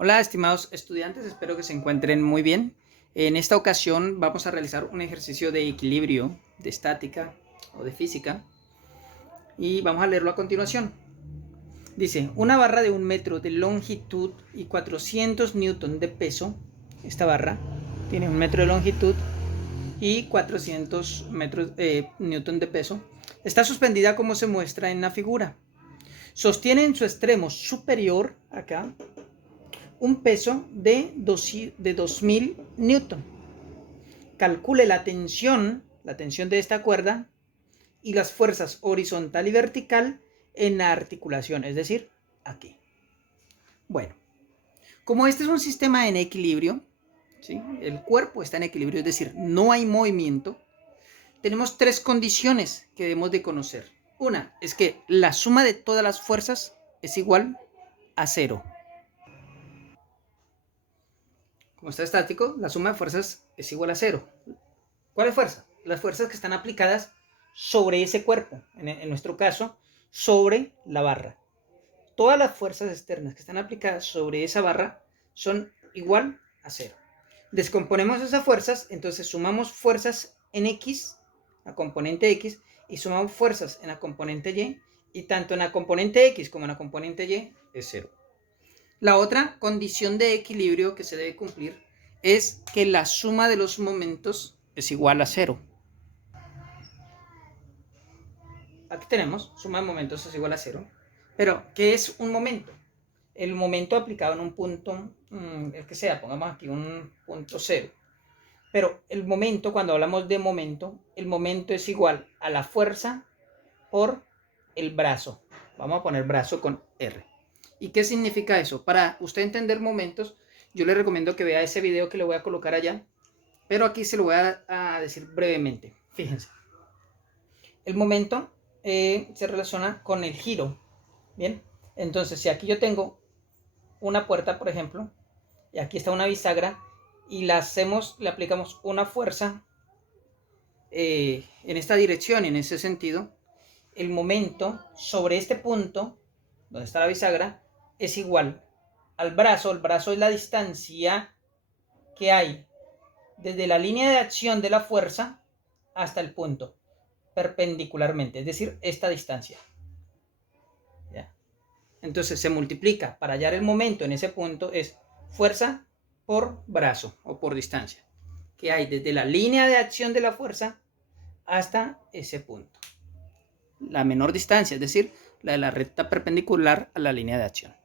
Hola, estimados estudiantes, espero que se encuentren muy bien. En esta ocasión vamos a realizar un ejercicio de equilibrio, de estática o de física, y vamos a leerlo a continuación. Dice, una barra de 1 metro de longitud y 400 newton de peso, esta barra tiene 1 metro de longitud y 400 newton de peso, está suspendida como se muestra en la figura. Sostiene en su extremo superior, acá, un peso de 2000 newton. Calcule la tensión de esta cuerda y las fuerzas horizontal y vertical en la articulación, es decir, aquí. Bueno, como este es un sistema en equilibrio, ¿sí? El cuerpo está en equilibrio, es decir, no hay movimiento, tenemos tres condiciones que debemos de conocer. Una es que la suma de todas las fuerzas es igual a 0. Como está estático, la suma de fuerzas es igual a 0. ¿Cuál es fuerza? Las fuerzas que están aplicadas sobre ese cuerpo, en nuestro caso, sobre la barra. Todas las fuerzas externas que están aplicadas sobre esa barra son igual a 0. Descomponemos esas fuerzas, entonces sumamos fuerzas en X, la componente X, y sumamos fuerzas en la componente Y, y tanto en la componente X como en la componente Y es 0. La otra condición de equilibrio que se debe cumplir es que la suma de los momentos es igual a 0. Aquí tenemos suma de momentos es igual a 0. Pero, ¿qué es un momento? El momento aplicado en un punto, el que sea, pongamos aquí un punto 0. Pero el momento, cuando hablamos de momento, el momento es igual a la fuerza por el brazo. Vamos a poner brazo con R. ¿Y qué significa eso? Para usted entender momentos, yo le recomiendo que vea ese video que le voy a colocar allá, pero aquí se lo voy a decir brevemente. Fíjense. El momento se relaciona con el giro. Bien, entonces si aquí yo tengo una puerta, por ejemplo, y aquí está una bisagra, y le aplicamos una fuerza en esta dirección, en ese sentido, el momento sobre este punto, donde está la bisagra, es igual al brazo. El brazo es la distancia que hay desde la línea de acción de la fuerza hasta el punto, perpendicularmente, es decir, esta distancia. ¿Ya? Entonces se multiplica para hallar el momento en ese punto, es fuerza por brazo o por distancia, que hay desde la línea de acción de la fuerza hasta ese punto. La menor distancia, es decir, la de la recta perpendicular a la línea de acción.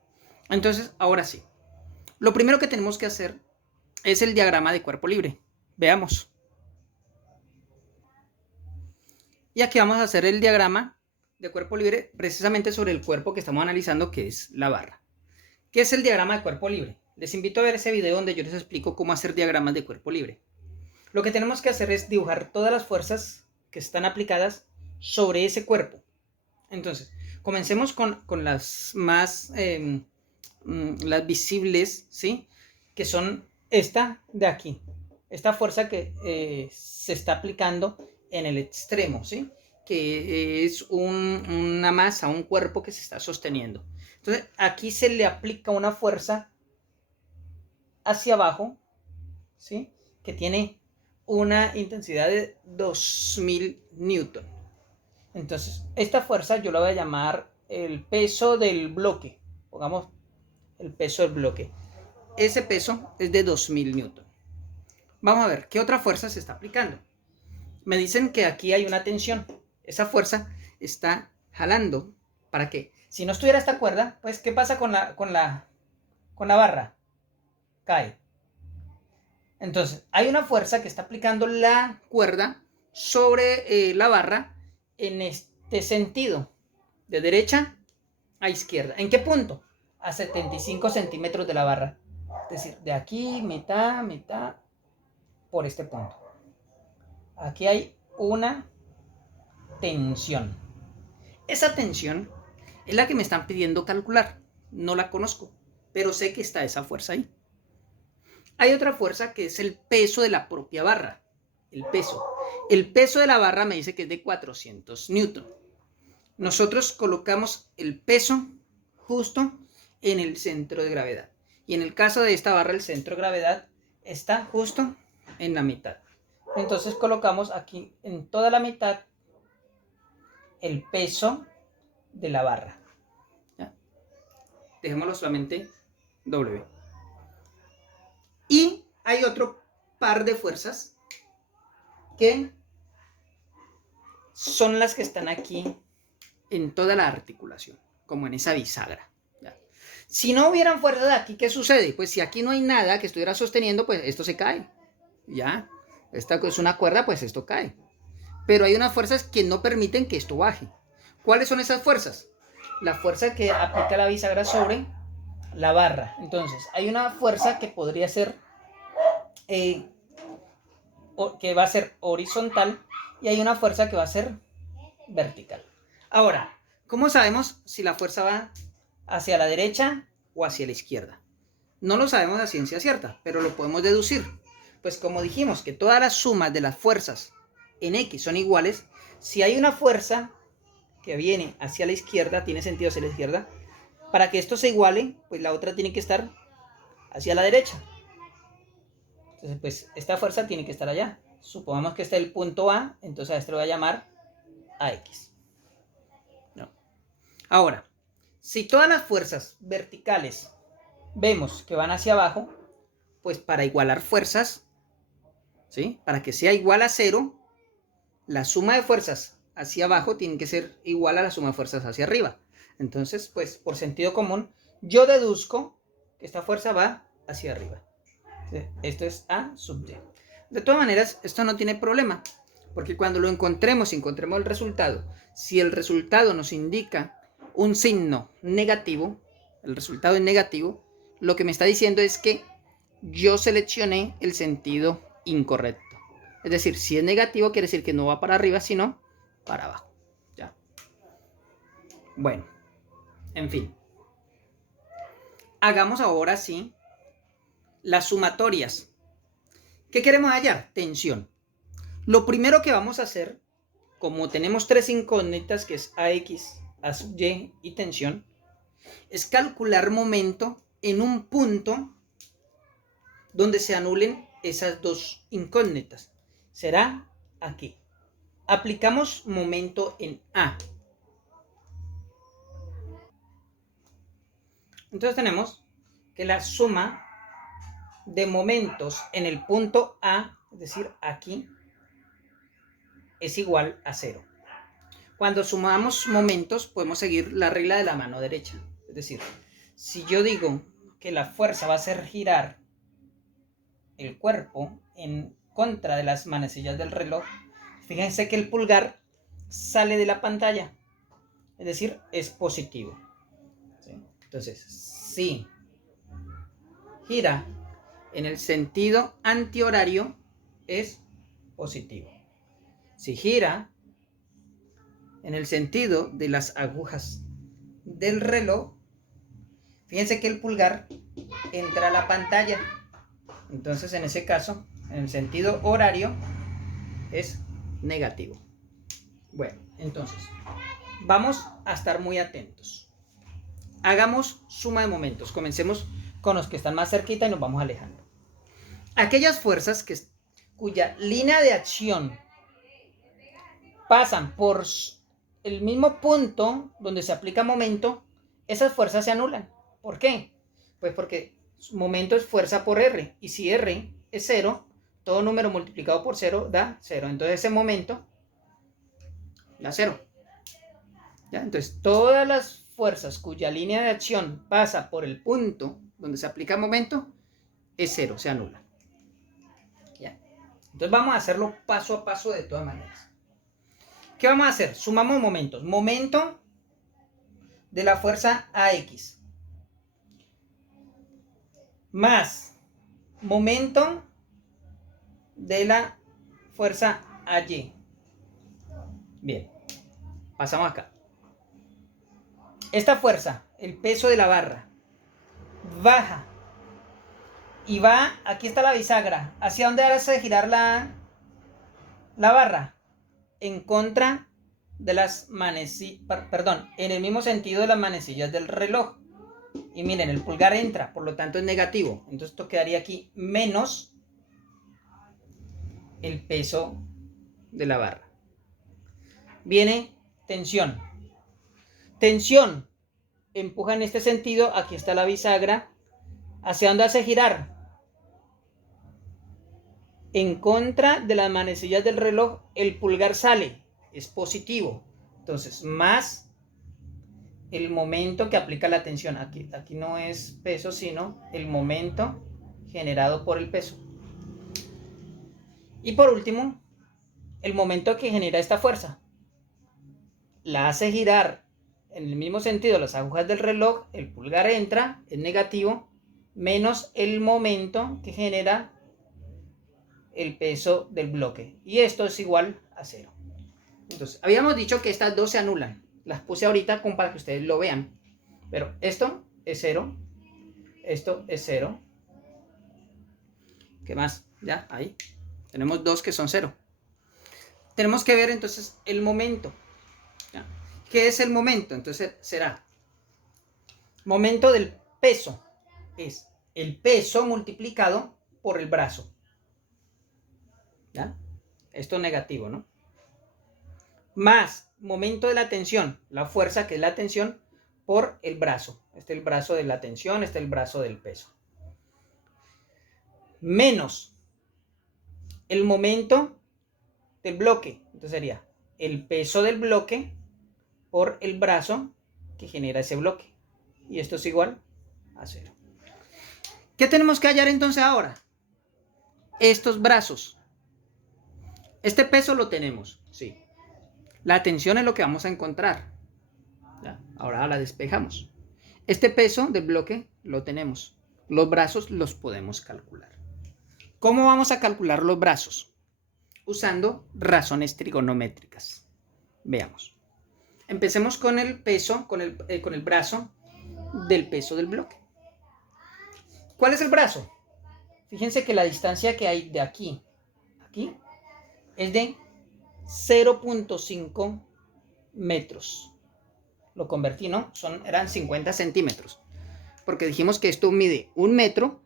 Entonces, ahora sí, lo primero que tenemos que hacer es el diagrama de cuerpo libre. Veamos. Y aquí vamos a hacer el diagrama de cuerpo libre precisamente sobre el cuerpo que estamos analizando, que es la barra. ¿Qué es el diagrama de cuerpo libre? Les invito a ver ese video donde yo les explico cómo hacer diagramas de cuerpo libre. Lo que tenemos que hacer es dibujar todas las fuerzas que están aplicadas sobre ese cuerpo. Entonces, comencemos con las más las visibles, ¿sí? Que son esta de aquí, esta fuerza que se está aplicando en el extremo, ¿sí? Que es una masa, un cuerpo que se está sosteniendo. Entonces, aquí se le aplica una fuerza hacia abajo, ¿sí? Que tiene una intensidad de 2000 newton. Entonces, esta fuerza yo la voy a llamar el peso del bloque. Pongamos el peso del bloque. Ese peso es de 2000 newton. Vamos a ver, ¿qué otra fuerza se está aplicando? Me dicen que aquí hay una tensión. Esa fuerza está jalando. ¿Para qué? Si no estuviera esta cuerda, pues, ¿qué pasa con la barra? Cae. Entonces, hay una fuerza que está aplicando la cuerda sobre la barra en este sentido, de derecha a izquierda. ¿En qué punto? A 75 centímetros de la barra. Es decir, de aquí, mitad, por este punto. Aquí hay una tensión. Esa tensión es la que me están pidiendo calcular. No la conozco, pero sé que está esa fuerza ahí. Hay otra fuerza que es el peso de la propia barra. El peso. El peso de la barra me dice que es de 400 newton. Nosotros colocamos el peso justo en el centro de gravedad. Y en el caso de esta barra, el centro de gravedad está justo en la mitad. Entonces colocamos aquí en toda la mitad el peso de la barra. ¿Ya? Dejémoslo solamente W. Y hay otro par de fuerzas que son las que están aquí en toda la articulación, como en esa bisagra. ¿Ya? Si no hubieran fuerzas aquí, ¿qué sucede? Pues si aquí no hay nada que estuviera sosteniendo, pues esto se cae. ¿Ya? Esta es una cuerda, pues esto cae. Pero hay unas fuerzas que no permiten que esto baje. ¿Cuáles son esas fuerzas? La fuerza que aplica la bisagra sobre la barra. Entonces, hay una fuerza que podría ser, que va a ser horizontal, y hay una fuerza que va a ser vertical. Ahora, ¿cómo sabemos si la fuerza va hacia la derecha o hacia la izquierda? No lo sabemos a ciencia cierta, pero lo podemos deducir. Pues como dijimos que todas las sumas de las fuerzas en X son iguales, si hay una fuerza que viene hacia la izquierda, tiene sentido hacia la izquierda, para que esto se iguale, pues la otra tiene que estar hacia la derecha. Entonces, pues esta fuerza tiene que estar allá. Supongamos que este es el punto A, entonces a este lo voy a llamar AX. No. Ahora, si todas las fuerzas verticales vemos que van hacia abajo, pues para igualar fuerzas, ¿sí? Para que sea igual a 0, la suma de fuerzas hacia abajo tiene que ser igual a la suma de fuerzas hacia arriba. Entonces, pues por sentido común, yo deduzco que esta fuerza va hacia arriba. Esto es A sub Y. De todas maneras, esto no tiene problema, porque cuando lo encontremos el resultado, si el resultado nos indica un signo negativo, el resultado es negativo, lo que me está diciendo es que yo seleccioné el sentido incorrecto. Es decir, si es negativo quiere decir que no va para arriba, sino para abajo. ¿Ya? Bueno, en fin. Hagamos ahora sí las sumatorias. ¿Qué queremos hallar? Tensión. Lo primero que vamos a hacer, como tenemos tres incógnitas, que es AX, A sub Y y tensión, es calcular momento en un punto donde se anulen esas dos incógnitas. Será aquí. Aplicamos momento en A. Entonces tenemos que la suma de momentos en el punto A, es decir, aquí, es igual a 0. Cuando sumamos momentos, podemos seguir la regla de la mano derecha. Es decir, si yo digo que la fuerza va a hacer girar el cuerpo en contra de las manecillas del reloj, fíjense que el pulgar sale de la pantalla, es decir, es positivo. ¿Sí? Entonces, si gira en el sentido antihorario, es positivo. Si gira en el sentido de las agujas del reloj, fíjense que el pulgar entra a la pantalla. Entonces, en ese caso, en el sentido horario, es negativo. Bueno, entonces, vamos a estar muy atentos. Hagamos suma de momentos. Comencemos con los que están más cerquita y nos vamos alejando. Aquellas fuerzas cuya línea de acción pasan por el mismo punto donde se aplica momento, esas fuerzas se anulan. ¿Por qué? Pues porque momento es fuerza por R, y si R es 0, todo número multiplicado por 0 da 0. Entonces ese momento da 0. ¿Ya? Entonces todas las fuerzas cuya línea de acción pasa por el punto donde se aplica momento es 0, se anula. ¿Ya? Entonces vamos a hacerlo paso a paso de todas maneras. ¿Qué vamos a hacer? Sumamos momentos. Momento de la fuerza AX más momento de la fuerza AY. Bien, pasamos acá. Esta fuerza, el peso de la barra, baja y va, aquí está la bisagra. ¿Hacia dónde hace girar la barra? En contra de las manecillas, perdón, en el mismo sentido de las manecillas del reloj. Y miren, el pulgar entra, por lo tanto es negativo. Entonces esto quedaría aquí menos el peso de la barra. Viene tensión. Tensión empuja en este sentido, aquí está la bisagra. ¿Hacia dónde hace girar? En contra de las manecillas del reloj, el pulgar sale, es positivo. Entonces, más el momento que aplica la tensión. Aquí no es peso, sino el momento generado por el peso. Y por último, el momento que genera esta fuerza. La hace girar en el mismo sentido las agujas del reloj, el pulgar entra, es negativo, menos el momento que genera el peso del bloque. Y esto es igual a 0. Entonces, habíamos dicho que estas dos se anulan. Las puse ahorita como para que ustedes lo vean. Pero esto es 0. Esto es 0. ¿Qué más? Ya, ahí. Tenemos dos que son 0. Tenemos que ver entonces el momento. ¿Ya? ¿Qué es el momento? Entonces será momento del peso. Es el peso multiplicado por el brazo. ¿Ya? Esto es negativo, ¿no? Más momento de la tensión, la fuerza que es la tensión por el brazo. Este es el brazo de la tensión, este es el brazo del peso. Menos el momento del bloque. Entonces sería el peso del bloque por el brazo que genera ese bloque. Y esto es igual a 0. ¿Qué tenemos que hallar entonces ahora? Estos brazos. Este peso lo tenemos, sí. La tensión es lo que vamos a encontrar. ¿Ya? Ahora la despejamos. Este peso del bloque lo tenemos. Los brazos los podemos calcular. ¿Cómo vamos a calcular los brazos? Usando razones trigonométricas. Veamos. Empecemos con el peso, con el brazo del peso del bloque. ¿Cuál es el brazo? Fíjense que la distancia que hay de aquí a aquí es de 0.5 metros. Lo convertí, ¿no? Eran 50 centímetros. Porque dijimos que esto mide 1 metro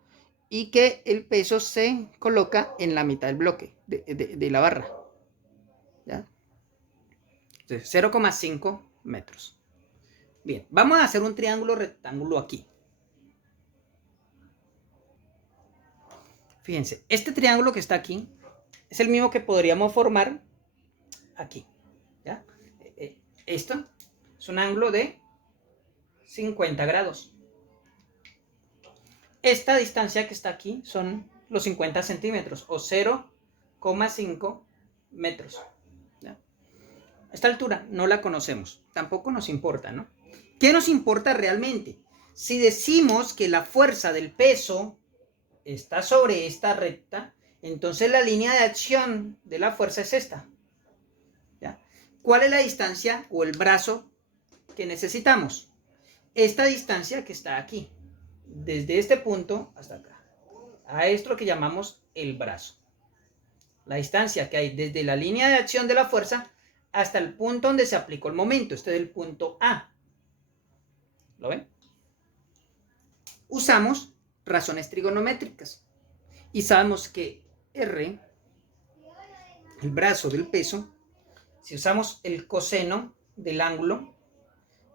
y que el peso se coloca en la mitad del bloque, de la barra. ¿Ya? Entonces, 0,5 metros. Bien, vamos a hacer un triángulo rectángulo aquí. Fíjense, este triángulo que está aquí es el mismo que podríamos formar aquí. ¿Ya? Esto es un ángulo de 50 grados. Esta distancia que está aquí son los 50 centímetros o 0,5 metros. ¿Ya? Esta altura no la conocemos, tampoco nos importa, ¿no? ¿Qué nos importa realmente? Si decimos que la fuerza del peso está sobre esta recta, entonces la línea de acción de la fuerza es esta. ¿Ya? ¿Cuál es la distancia o el brazo que necesitamos? Esta distancia que está aquí, desde este punto hasta acá. A esto lo que llamamos el brazo. La distancia que hay desde la línea de acción de la fuerza hasta el punto donde se aplicó el momento. Este es el punto A. ¿Lo ven? Usamos razones trigonométricas y sabemos que R, el brazo del peso, si usamos el coseno del ángulo,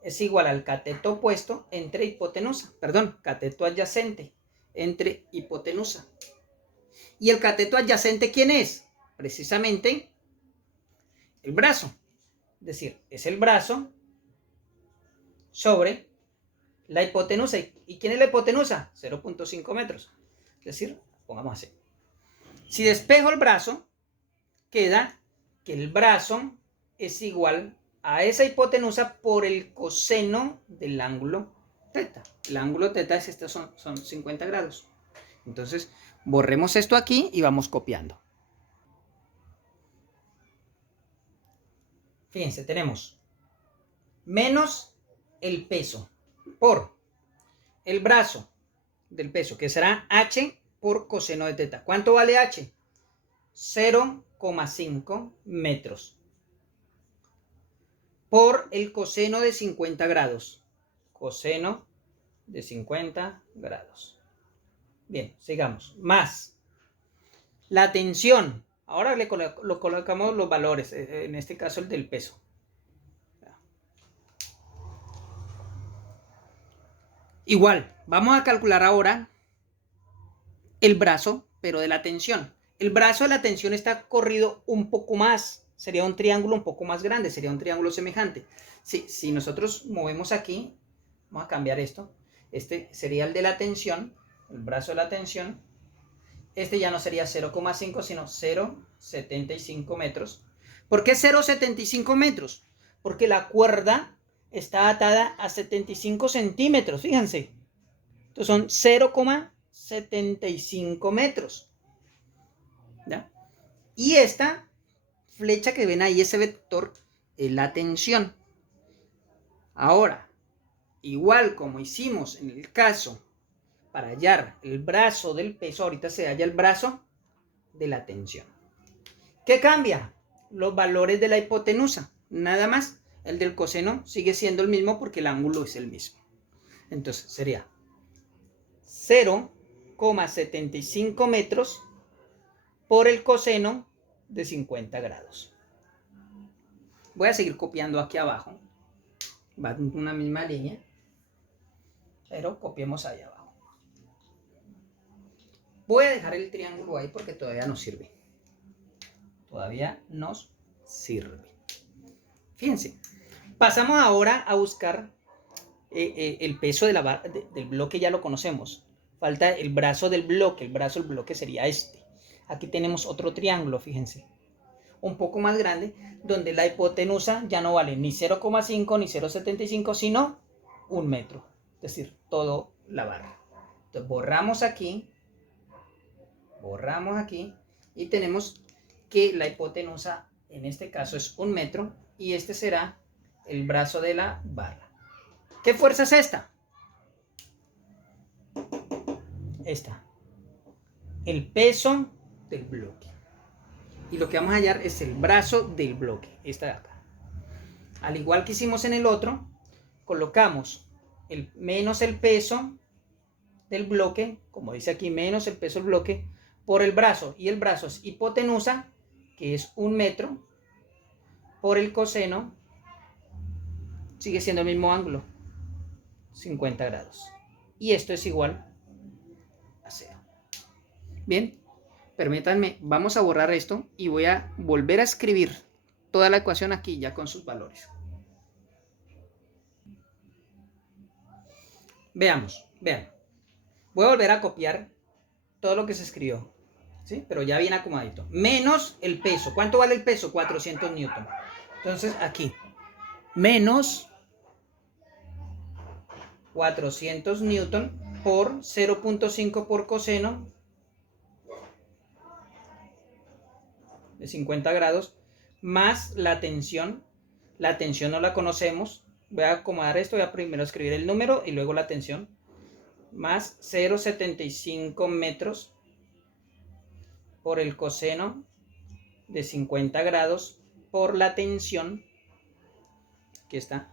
es igual al cateto opuesto entre hipotenusa, perdón, cateto adyacente entre hipotenusa. ¿Y el cateto adyacente quién es? Precisamente el brazo. Es decir, es el brazo sobre la hipotenusa. ¿Y quién es la hipotenusa? 0.5 metros. Es decir, pongamos así. Si despejo el brazo, queda que el brazo es igual a esa hipotenusa por el coseno del ángulo teta. El ángulo teta es este, son 50 grados. Entonces, borremos esto aquí y vamos copiando. Fíjense, tenemos menos el peso por el brazo del peso, que será h por coseno de teta. ¿Cuánto vale h? 0,5 metros. Por el coseno de 50 grados. Coseno de 50 grados. Bien, sigamos. Más la tensión. Ahora le colocamos los valores, en este caso el del peso. Igual, vamos a calcular ahora el brazo, pero de la tensión. El brazo de la tensión está corrido un poco más, sería un triángulo un poco más grande, sería un triángulo semejante. Si nosotros movemos aquí, vamos a cambiar esto, este sería el de la tensión, el brazo de la tensión. Este ya no sería 0,5 sino 0,75 metros. ¿Por qué 0,75 metros? Porque la cuerda está atada a 75 centímetros, fíjense. Entonces son 0,75 metros. ¿Ya? Y esta flecha que ven ahí, ese vector, es la tensión. Ahora, igual como hicimos en el caso para hallar el brazo del peso, ahorita se halla el brazo de la tensión. ¿Qué cambia? Los valores de la hipotenusa, nada más. El del coseno sigue siendo el mismo porque el ángulo es el mismo. Entonces sería 0,75 metros por el coseno de 50 grados. Voy a seguir copiando aquí abajo. Va en una misma línea, pero copiemos ahí abajo. Voy a dejar el triángulo ahí porque todavía nos sirve. Todavía nos sirve. Fíjense. Pasamos ahora a buscar el peso de del bloque, ya lo conocemos. Falta el brazo del bloque. El brazo del bloque sería este. Aquí tenemos otro triángulo, fíjense. Un poco más grande, donde la hipotenusa ya no vale ni 0,5 ni 0,75, sino 1 metro. Es decir, toda la barra. Entonces borramos aquí y tenemos que la hipotenusa en este caso es 1 metro y este será el brazo de la barra. ¿Qué fuerza es esta? Esta. El peso del bloque. Y lo que vamos a hallar es el brazo del bloque, esta de acá. Al igual que hicimos en el otro, colocamos menos el peso del bloque, como dice aquí, menos el peso del bloque, por el brazo. Y el brazo es hipotenusa, que es 1 metro, por el coseno, sigue siendo el mismo ángulo, 50 grados. Y esto es igual a 0. Bien, permítanme, vamos a borrar esto y voy a volver a escribir toda la ecuación aquí ya con sus valores. Veamos, vean. Voy a volver a copiar todo lo que se escribió, ¿sí? Pero ya bien acomodadito. Menos el peso. ¿Cuánto vale el peso? 400 newton. Entonces aquí, menos 400 newton por 0,5 por coseno de 50 grados, más la tensión. La tensión no la conocemos. Voy a acomodar esto, voy a primero escribir el número y luego la tensión. Más 0,75 metros por el coseno de 50 grados por la tensión, aquí está,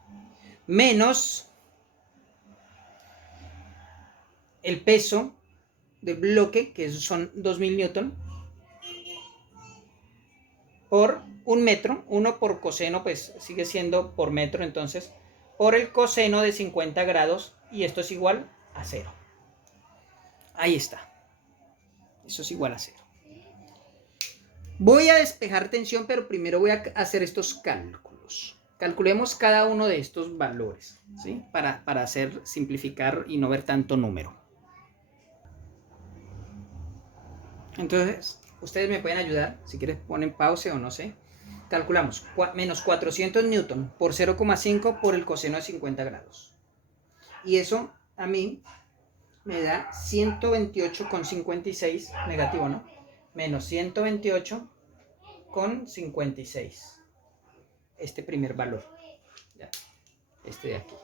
menos el peso del bloque, que son 2000 newton, por 1 metro, 1 por coseno, pues sigue siendo por metro, entonces, por el coseno de 50 grados, y esto es igual a 0. Ahí está. Eso es igual a 0. Voy a despejar tensión, pero primero voy a hacer estos cálculos. Calculemos cada uno de estos valores, ¿sí? Para hacer, simplificar y no ver tanto número. Entonces, ustedes me pueden ayudar, si quieren ponen pausa o no sé. Calculamos, menos 400 newton por 0,5 por el coseno de 50 grados. Y eso a mí me da 128,56, negativo, ¿no? Menos 128,56. Este primer valor. Ya. Este de aquí.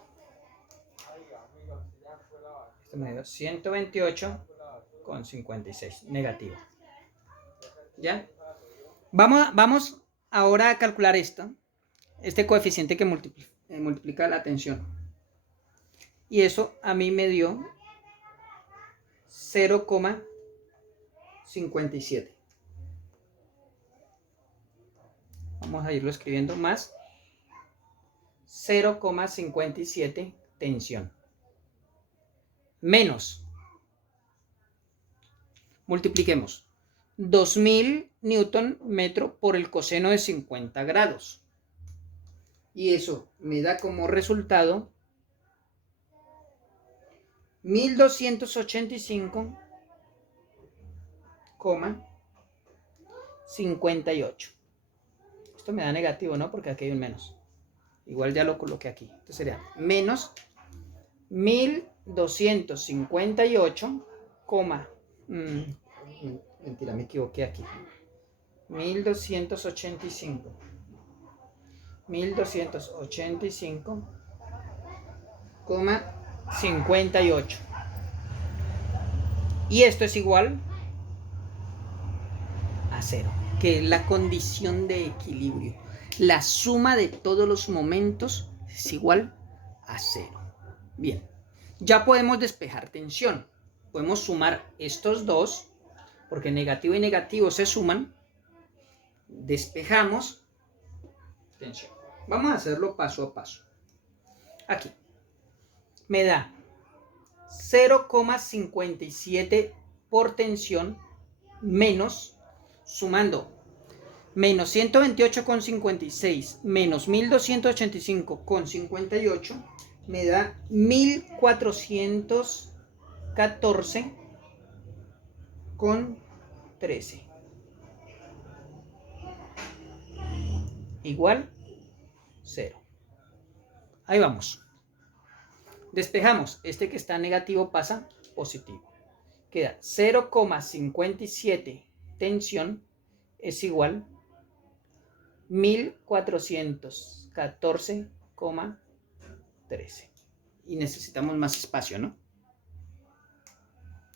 Este me dio 128,56, negativo. ¿Ya? Vamos ahora a calcular esto. Este coeficiente que multiplica la tensión. Y eso a mí me dio 0,57. Vamos a irlo escribiendo más 0,57 tensión. Menos, multipliquemos 2000 newton metro por el coseno de 50 grados. Y eso me da como resultado 1285,58. Esto me da negativo, ¿no? Porque aquí hay un menos. Igual ya lo coloqué aquí. Entonces sería menos 1258, mentira, me equivoqué aquí. 1285,58. Y esto es igual a 0, que es la condición de equilibrio. La suma de todos los momentos es igual a 0. Bien, ya podemos despejar tensión. Podemos sumar estos dos, porque negativo y negativo se suman. Despejamos tensión. Vamos a hacerlo paso a paso. Aquí me da 0,57 por tensión menos, sumando menos 128,56 menos 1285,58 me da 1414,13 igual 0. Ahí vamos. Despejamos. Este que está negativo pasa positivo. Queda 0,57 tensión es igual 1414,13. Y necesitamos más espacio, ¿no?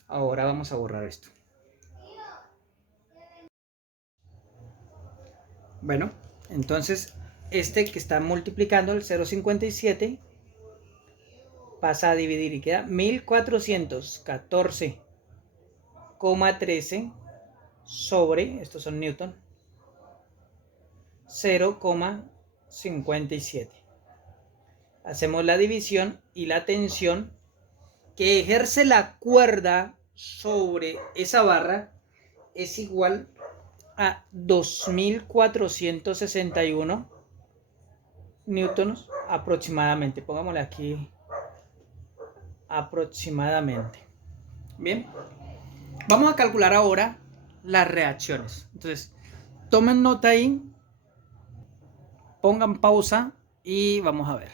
Ahora vamos a borrar esto. Bueno, entonces este que está multiplicando el 0,57 pasa a dividir y queda 1414,13 sobre, estos son newton, 0,57. Hacemos la división y la tensión que ejerce la cuerda sobre esa barra es igual a 2461 newtons aproximadamente. Pongámosle aquí aproximadamente. Bien, vamos a calcular ahora las reacciones. Entonces, tomen nota ahí, pongan pausa y vamos a ver.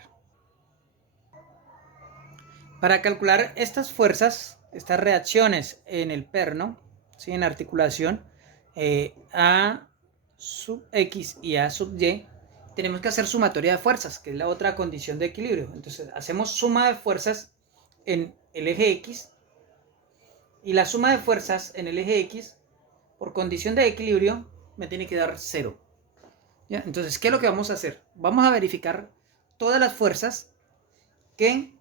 Para calcular estas fuerzas, estas reacciones en el perno, ¿sí? En articulación, A sub X y A sub Y, tenemos que hacer sumatoria de fuerzas, que es la otra condición de equilibrio. Entonces, hacemos suma de fuerzas en el eje X y la suma de fuerzas en el eje X por condición de equilibrio me tiene que dar 0. ¿Ya? Entonces, ¿qué es lo que vamos a hacer? Vamos a verificar todas las fuerzas que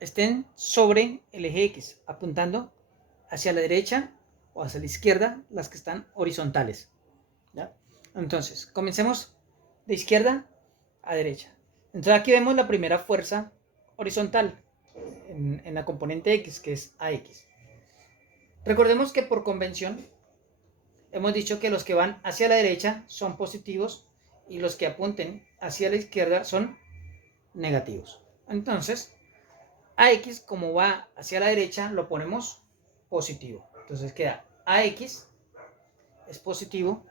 estén sobre el eje X, apuntando hacia la derecha o hacia la izquierda, las que están horizontales. ¿Ya? Entonces, comencemos de izquierda a derecha. Entonces aquí vemos la primera fuerza horizontal en la componente X, que es AX. Recordemos que por convención hemos dicho que los que van hacia la derecha son positivos y los que apunten hacia la izquierda son negativos. Entonces, AX, como va hacia la derecha, lo ponemos positivo. Entonces queda AX es positivo.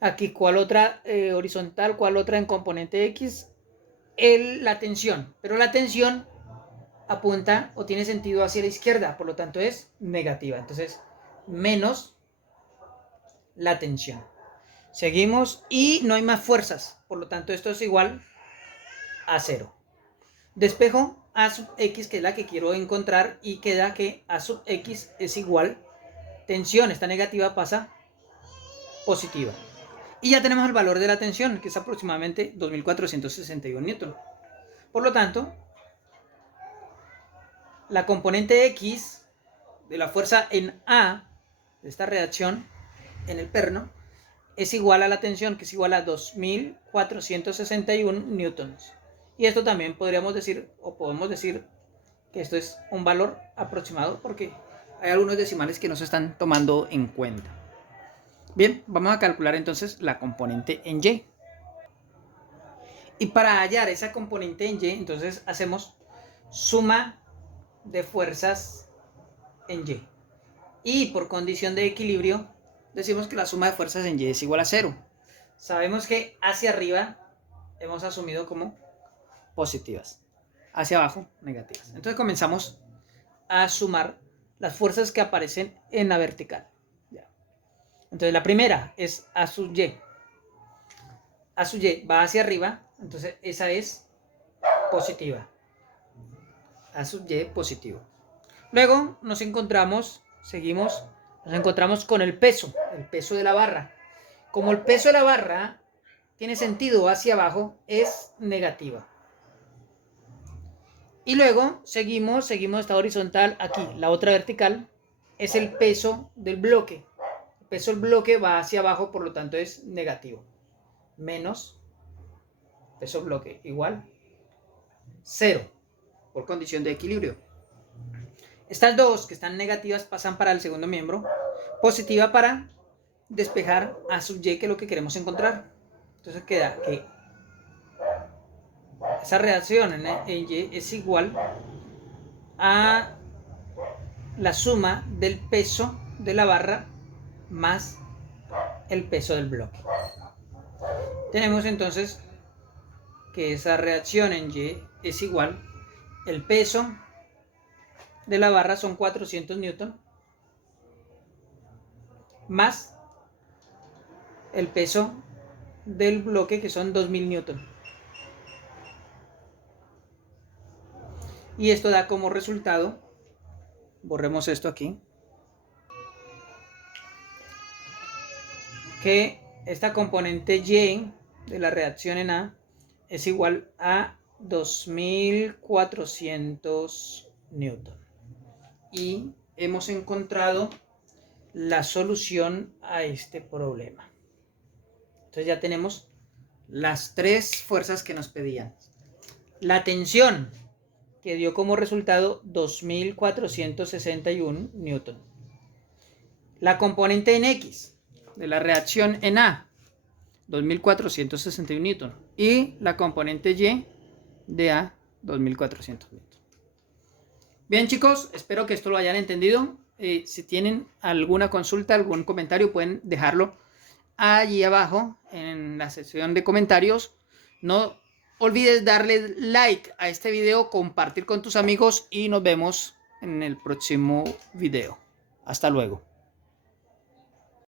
Aquí, ¿cuál otra horizontal? ¿Cuál otra en componente X? La tensión. Pero la tensión apunta o tiene sentido hacia la izquierda, por lo tanto es negativa. Entonces, menos la tensión. Seguimos y no hay más fuerzas, por lo tanto esto es igual a 0. Despejo A sub X, que es la que quiero encontrar, y queda que A sub X es igual tensión, esta negativa pasa positiva. Y ya tenemos el valor de la tensión, que es aproximadamente 2461 newton. Por lo tanto, la componente X de la fuerza en A de esta reacción en el perno es igual a la tensión, que es igual a 2461 newtons. Y esto también podríamos decir, o podemos decir, que esto es un valor aproximado porque hay algunos decimales que no se están tomando en cuenta. Bien, vamos a calcular entonces la componente en Y. Y para hallar esa componente en Y, entonces hacemos suma de fuerzas en Y. Y por condición de equilibrio, decimos que la suma de fuerzas en Y es igual a 0. Sabemos que hacia arriba hemos asumido como positivas, hacia abajo negativas. Entonces comenzamos a sumar las fuerzas que aparecen en la vertical. Entonces la primera es A sub Y. A sub Y va hacia arriba, entonces esa es positiva. A sub Y positivo. Luego nos encontramos, nos encontramos con el peso de la barra. Como el peso de la barra tiene sentido hacia abajo, es negativa. Y luego seguimos esta horizontal aquí. La otra vertical es el peso del bloque. El peso del bloque va hacia abajo, por lo tanto es negativo. Menos peso bloque igual 0 por condición de equilibrio. Estas dos que están negativas pasan para el segundo miembro, positiva para despejar a sub Y, que es lo que queremos encontrar. Entonces queda que esa reacción en Y es igual a la suma del peso de la barra más el peso del bloque. Tenemos entonces que esa reacción en Y es igual, el peso de la barra son 400 newton más el peso del bloque, que son 2000 newton. Y esto da como resultado, borremos esto aquí, que esta componente Y de la reacción en A es igual a 2400 newton. Y hemos encontrado la solución a este problema. Entonces ya tenemos las tres fuerzas que nos pedían. La tensión, que dio como resultado 2461 newton. La componente en X de la reacción en A, 2461 newton. Y la componente Y de A, 2400 newton. Bien, chicos, espero que esto lo hayan entendido. Si tienen alguna consulta, algún comentario, pueden dejarlo allí abajo en la sección de comentarios. No olvides darle like a este video, compartir con tus amigos y nos vemos en el próximo video. Hasta luego.